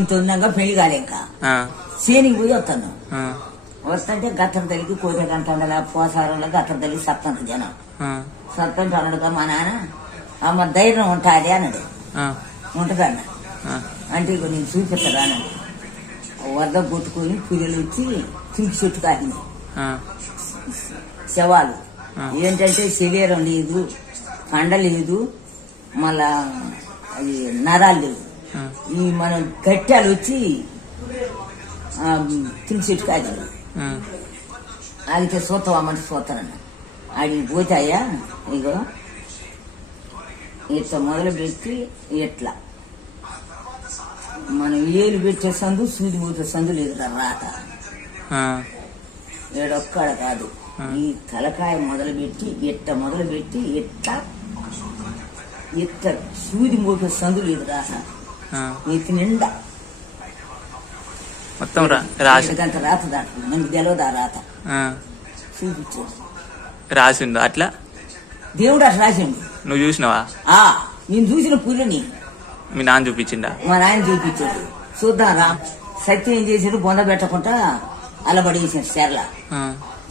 ఇంత ఉన్నాక పెళ్లి కాలే ఇంకా సేనికి పోయి వస్తాను. వస్తుంటే గత్తర తల్లికి కోట గంటల పోసారంలో గత్తర తల్లికి సత్తంత జనం సత్తంత అన్నాడుగా మా నాన్న అమ్మ ధైర్యం ఉంటుంది అన్నాడు. ఉంటదన్న అంటే ఇక నేను చూపిస్తాను అన్నాడు. వరద కొట్టుకొని పుర్రెలు వచ్చి చింకి చెట్టు కాసింది. శవాలు ఏంటంటే శరీరం లేదు, కండ లేదు, మళ్ళా అది నరాలు లేవు. ఈ మన గట్టాలు వచ్చి చింకి చెట్టు కాసింది. ఆగితే చూస్తావామంటే చూస్తానన్న. ఆడికి పోతాయా ఇగో ఇట్లా మొదలు పెట్టి ఎట్లా మనం ఏలు పెట్టే సందు సూది పోతే సందు లేదు రాత ఏడొక్కడ కాదు. ఈ తలకాయ మొదలు పెట్టి మొదలు పెట్టి ఇట్ట సూది మోపే సందు లేదు రాత నీకు నిండా మొత్తం గంట రాత దాంట్లో మనకి తెలియదు. ఆ రాత చూపించాడు రాసిండు అట్లా దేవుడు అట్లా రాసిండు. నువ్వు చూసినావా? నేను చూసిన పుర్రెని మీ నాన్న చూపించిండా? మా నాయన చూపించాడు. చూద్దాం రా. సత్యం ఏం చేసాడు, బొంద పెట్టకుండా అలబడి వేసాడు.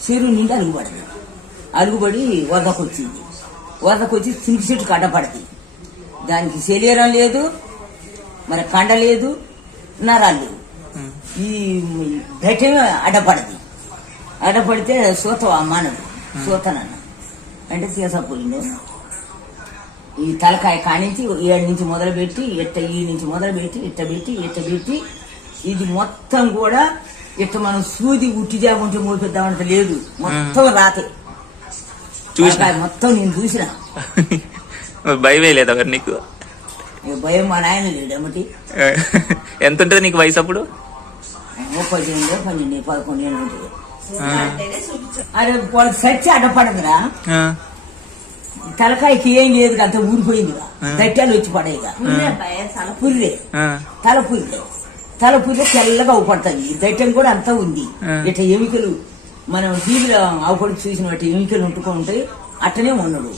చెరువు నిండి అలుగుపడింది. అలుగుబడి వరదకొచ్చింది. వరదకొచ్చి చింకి చెట్టుకు అడ్డపడింది. దానికి శరీరం లేదు, మరి కండ లేదు, నరాలు లేవు. ఈ ఘటమే అడ్డపడింది. అడ్డపడితే సూతవా మానడు సూతనన్న అంటే తీసపోయిండు. ఈ తలకాయ కానించి 7 నుంచి మొదలు పెట్టి ఈ నుంచి మొదలు పెట్టి ఇట్ట పెట్టి ఇది మొత్తం కూడా ఇట్ట మనం సూది ఉట్టి జాగుంటే మోపిద్దామంటే లేదు. మొత్తం రాతే మొత్తం నేను చూసిన. భయమే లేదా మరి నీకు? భయం మా నాయన లేడు. ఏమిటి ఎంత ఉంటుంది నీకు వయసు అప్పుడు? 18, 12, 11 ఏళ్ళు ఉంటుంది. అరే వాళ్ళకి సచ్చి అడ్డపడదురా. తలకాయకి ఏం లేదు, అంత ఊరిపోయిందిగా. దట్టాలు వచ్చి పడేగా పుర్రే తల పుర్రె తెల్లగా అవుపడుతుంది. దట్టం కూడా అంతా ఉంది. ఇట్లా ఎముకలు మనం టీవీలో అవపడి చూసిన వాటి ఎముకలు ఉంటుకొని ఉంటాయి. అట్టనే ఉన్నాడు.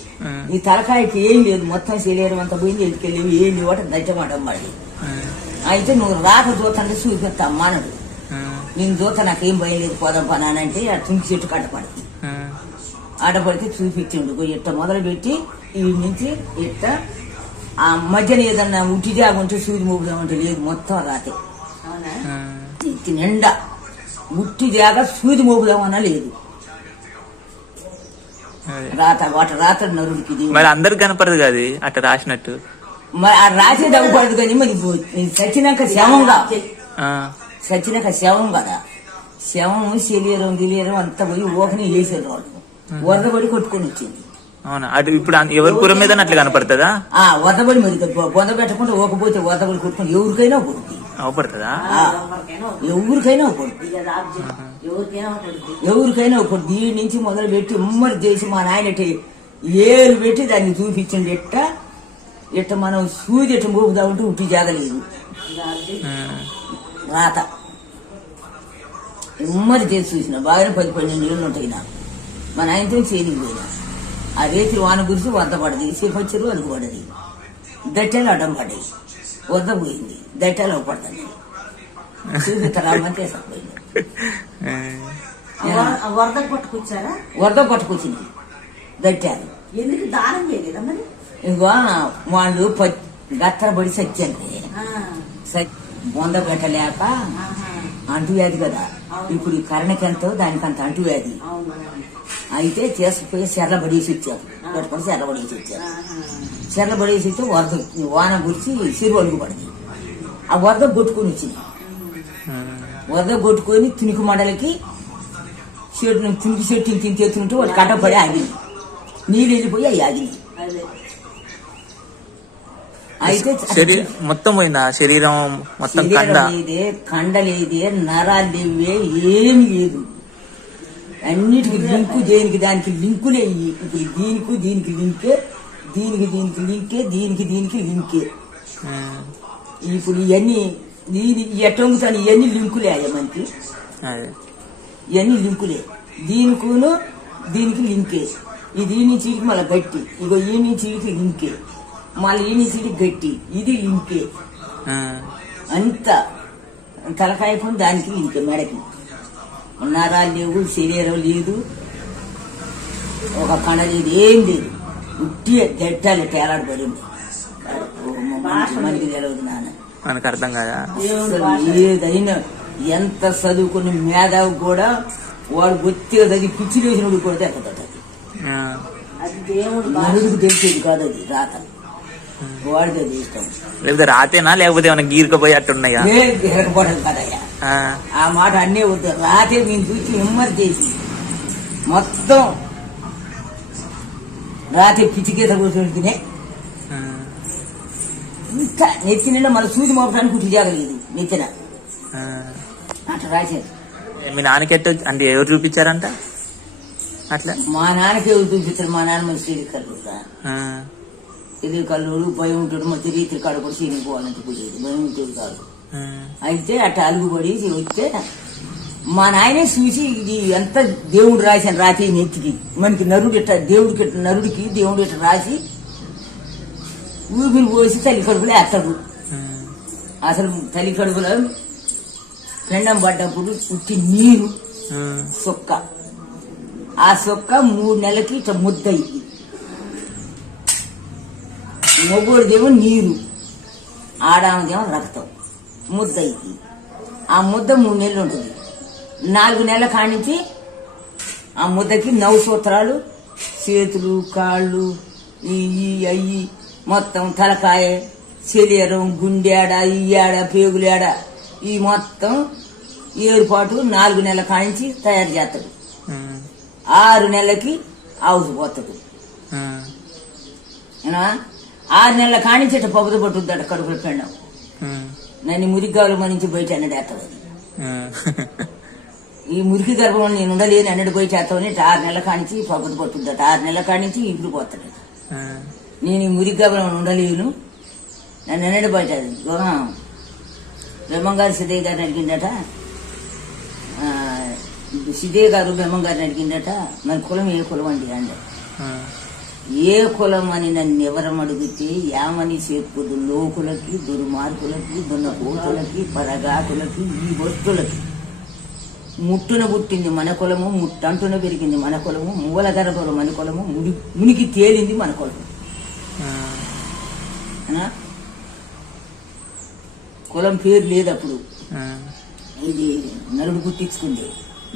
ఈ తలకాయకి ఏం లేదు, మొత్తం శరీరం అంతా పోయింది. ఎదుకెళ్ళి ఏం లేవట దట్టం అడ్డమ్మడి. అయితే నువ్వు రాక చూతంటే చూపిస్తా అమ్మానడు. నేను చూత నాకేం భయం లేదు, పోదాం పనానంటే ఆ తుంకి చెట్టు కట్టపడుతుంది. ఆడపడితే చూపించిండు. ఇట్ట మొదలు పెట్టి ఈ నుంచి ఇట్ట ఆ మధ్యన ఏదన్నా ఉట్టి జాగుంటే సూది మోపుదామంటే లేదు, మొత్తం రాతే నిండా ఉట్టి జాగ సూది మోపుదామన్నా లేదు. రాత రాత నరుడికి మరి అందరికి కనపడదు కాదు అట్ట రాసినట్టు. మరి ఆ రాసేది అవ్వకూడదు కానీ మరి చచ్చినాక శవం కదా. శవం శరీరం గిలీరం అంతా పోయి ఓకని వేసేది. వాళ్ళు వరదబడి కొట్టుకొని వచ్చింది. అవునా? అటు ఇప్పుడు ఎవరి పురం మీద అట్లా కనపడుతుందా? వరదబడి మరి బొంద పెట్టకుండా ఓకపోతే వరదబడి కొట్టుకొని ఎవరికైనా పడుతుంది. అవపడుతుందా? ఎవరికైనా పడుతుంది. ఎవరికైనా పడుతుంది. దీని నుంచి మొదలు పెట్టి ఉమ్మడి చేసి మా నాయన ఏలు పెట్టి దాన్ని చూపించండి. ఇట్ట మనం సూది ఎట్ట మోపుదామంటే ఉట్టి జాగలేదు. రాత ఉమ్మడి చేసి చూసిన బాగానే 10-12 ఏళ్ళు ఉంటాయి. నాకు మా నాయనతో చేనికి పోయినా. ఆ రేతి వాన గురించి వరద పడది, సిపచ్చరు అలుగు పడది, దట్టాలు అడ్డం పడ్డాయి. వరద పోయింది, దట్టాలు పడుతుంది. చూపిస్తారామంటే సరిపోయింది. వరద పట్టుకొచ్చింది దట్టాలు. ఎందుకు దానం చేయలేదా మరి? ఇంకో వాళ్ళు గత్తర పడి సత్యండి. బొంద పెట్టలేక అంటువ్యాధి కదా. ఇప్పుడు ఈ కరణకెంతో దానికంత అంటువ్యాధి. అయితే చేసుకుపోయి చెర్ల పడేసి వచ్చారు. పెట్టుకొని చెర్ల పడేసి వచ్చారు. చెర్ల పడేసి వచ్చి వాన గురించి చెరువు అడుగు పడింది. ఆ వరద కొట్టుకొని వచ్చింది. వరద కొట్టుకొని తునికి మండలికి తునికి చెట్టు తింటేస్తుంటే వాడు కట్టపడి ఆగింది. నీళ్ళు వెళ్ళిపోయి అవి ఆగింది. అయితే మొత్తం పోయిందా శరీరం మొత్తం? కండ లేదే, నరాలు లేవే, ఏమి లేదు. అన్నిటికి లింకు, దేనికి దానికి లింకులే. ఇప్పుడు దీనికి లింకే, దీనికి లింకే. ఇప్పుడు ఇవన్నీ ఎట్టొంగుతాను ఇవన్నీ లింకులే. మనకి ఇవన్నీ లింకులే. దీనికి లింకే. ఇది ఈ నుంచి మళ్ళీ గట్టి. ఇగో ఈ నుంచి లింకే, మళ్ళీ ఈ నుంచి గట్టి. ఇది లింకే. అంతా తలకాయ కొని దానికి ఇంక మెడకి నరాలు లేవు, శరీరం లేదు, ఒక కణ లేదు, ఏం లేదు. ఉట్టి గట్టాలి తేలాడబడింది. మనకి తెలియదు నాన్న, మనకు అర్థం కదా. అసలు ఏదైనా ఎంత చదువుకున్న మేధావి కూడా వాడు బొత్తిగా చదివి పిచ్చి వేసినోడు కూడా ఎక్కదట. ఆ, అది దేవుడు నలుగురికి తెలిసేది కాదు అది రాత, వాడికి అది ఇష్టం. లేకపోతే రాతేనా లేకపోతే ఏమైనా గీరుకపోయి అట్టున్నాయా? ఎరకపోవడం కదయ్యా. ఆ, ఆ మాట అన్నీ వద్దు. రాతే నేను చూసి హిమ్మతి చేసి మొత్తం రాతే పిచ్చికేత కూర్చుంటునే ఆ, ఇంకా నెత్తిన మన సూది మోపడానికి కుట్టి జాగలేదు నెత్తిన ఆ. అట్లా రాశారు. మీ నాన్నకెట్ట అంటే ఎవరు చూపించారంట అట్లా? మా నాన్నకి ఎవరు చూపించారు? మా నాన్న మంచి తెలివి కల్లుడా, ఆ, తెలివి కల్లుడు భయం ఉంటాడు. మరి రీతి కాడ కూడా సీనికి పోవాలంటే పోయేది భయం ఉంటుంది కాదు. ఆ, అయితే అట్లా అలుగుబడి వస్తే మా నాయనే చూసి ఇది ఎంత దేవుడు రాశాను రాతి నెత్తికి, మనకి నరుడు ఇట్లా దేవుడికి నరుడికి దేవుడు ఇట్లా రాసి ఊపిరి పోసి తల్లి కడుపులో వేస్తాడు. అసలు తల్లి కడుపులో పెండం పడ్డప్పుడు ఉట్టి నీరు ఆ, సొక్క, ఆ సొక్క 3 నెలలకి ఇట్లా ముద్ద అయింది. మొగోడిదేమో నీరు, ఆడామదేమో రక్తం, ముద్ద అయింది. ఆ ముద్ద 3 నెలలు ఉంటుంది. 4 నెలల కానించి ఆ ముద్దకి 9 సూత్రాలు, చేతులు కాళ్ళు అయ్యి మొత్తం తలకాయ, శరీరం, గుండెడ, ఇయ్యాడ, పేగులేడ ఈ మొత్తం ఏర్పాటు 4 నెలల కానించి తయారు చేస్తాడు. 6 నెలలకి ఆవుసు పోతాడు. 6 నెలల కానించి ఇట్లా పబ్బుతో పట్టుద్దట కడుపులో పెండం. నన్ను మురిగాలు మనించి బయట అన్నడేస్తాడు. ఈ మురికి గర్భంలో నేను ఉండలేని అన్నడు పోయి చేస్తామని 6 నెలల కానించి పబ్బుతో పట్టుద్దట. 6 నెలల కానించి ఇప్పుడు పోతాడు. నేను ఈ మురికి గర్భంలో ఉండలేను, నన్ను అన్నడు బయట బ్రహ్మంగారు సిద్ధయ్య గారిని అడిగిందట. సిద్ధయ్య గారు బ్రహ్మంగారిని అడిగిందట, మన కులం ఏ కులం అండి అంటే, ఏ కులం అని నన్ను ఎవరం అడిగితే యామని చెప్పుదు లోకులకి, దుర్మార్గులకి, దున్నపోతులకి, పరగాకులకి, ఈ వస్తులకి ముట్టున పుట్టింది మన కులము, ముట్టంటున పెరిగింది మన కులము, మూల గర్భంలో మన కులము, మునికి తేలింది మన కులము. కులం పేరు లేదు అప్పుడు. ఇది నరుడు పుట్టించుకుంది,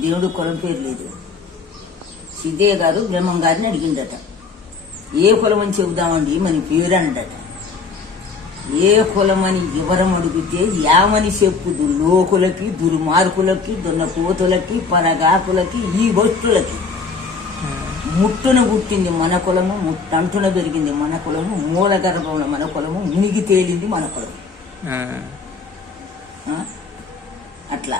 దేవుడు కులం పేరు లేదు. సిద్ధయ్య గారు బ్రహ్మం గారిని అడిగిందట, ఏ కులం అని చెబుదామండి మన పేరు అన్నదట. ఏ కులం అని వివరం అడిగితే యామని చెప్పుదు లోకులకి, దుర్మార్గులకి, దున్నపోతులకి, పరగాకులకి, ఈ వస్తులకి ముట్టున పుట్టింది మన కులము, ముట్టంటున పెరిగింది మన కులము, మూల గర్భంలో మన కులము, మునిగి తేలింది మన కులము. అట్లా